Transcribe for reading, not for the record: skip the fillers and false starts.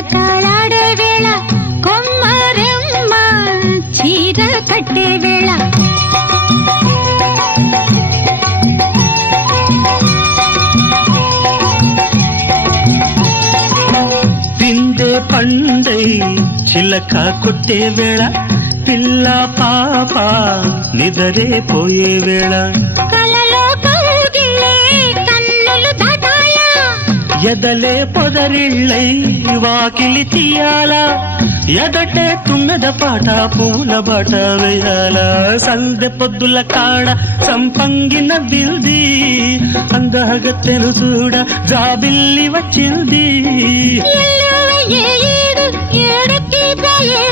జలకాలాడే వేళ కొమ్మరెమ్మ చీర కట్టే వేళ పిందే పండై చిలక కొట్టే వేళ పిల్ల పాప నిదరే పోయే వేళ కలలో కౌగిలే కన్నులు దాటాయా ఎదలే పొదరిళ్ళై వాకిలి తీయాలా ఎదటే తుమ్మెద పాట పూల బాట వేయాల సందె పొద్దుల కాడ సంపంగిన బిల్ది అందగత్తెను చూడ జాబిల్లి వచ్చింది ఏడుకి పోయే